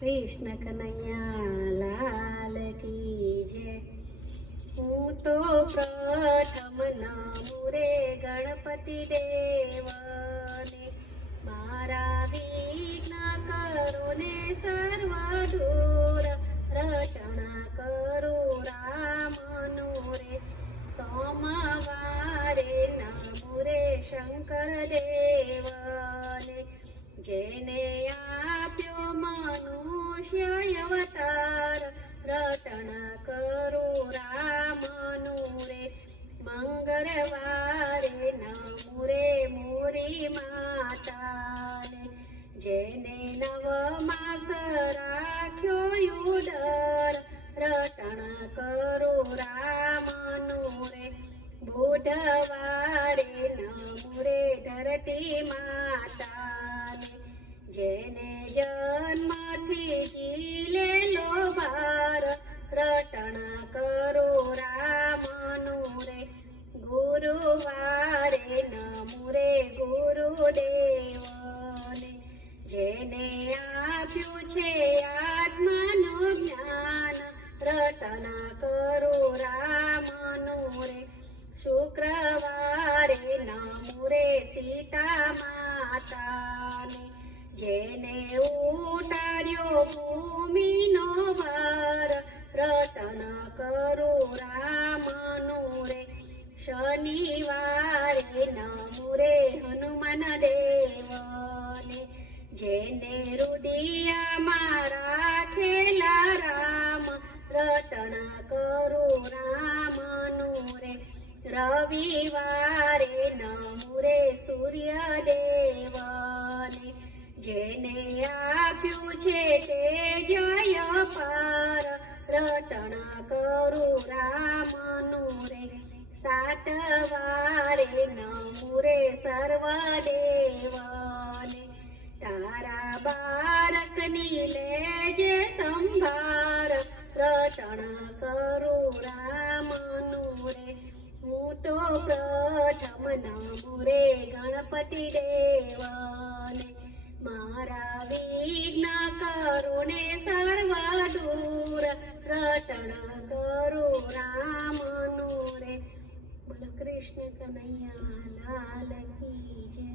કૃષ્ણ કનૈયા લાલ કી જય. હું તો પ્રથમ નમું રે ગણપતિ દેવને, મારા વિઘ્ન કરો ને સર્વ દૂર, રચના કરું રામનું રે. સોમવારે નમું રે શંકર દેવને, જેને આપ્યો મનુષ્ય અવતાર, રટણા કરું રામનું રે. મંગળવારે નમું રે મોરી માતાને, જેને નવ માસ રાખ્યો ઉદર, રટણા કરું રામનું રે. બુધવારે નમું રે ધરતી માતાને, જેને જન્મથી જીલેલો ભાર, રટણા કરું રામનું રે. ગુરુવારે નમું રે ગુરુદેવને, જેને આપ્યું છે આત્માનું જ્ઞાન, રટના કરું રામનું રે. શુક્રવારે નમું રે સીતા માતાને, જેને ઉતાર્યો ભૂમિનો ભાર, રટના કરું રામનું રે. શનિવારે નમું રે હનુમાન દેવને, જેને રુદિયામાં રાખેલા રામ, રટણા કરું રામનું રે. રવિવારે નમું રે સૂર્ય દેવને, જેને આપ્યું છે તે જય પાર, રટણા કરું રામનું રે. સાતવારે નમું રે સર્વ દેવને, તારા બાળકની લેજે સંભાર, રટણા કરું રામનું રે. હું તો પ્રથમ નમું રે ગણપતિ દેવને, મારા વિઘ્ન કરો ને સર્વ દૂર, રટણા કરું રામનું રે. બોલો કૃષ્ણ કનૈયા લાલ કી જય.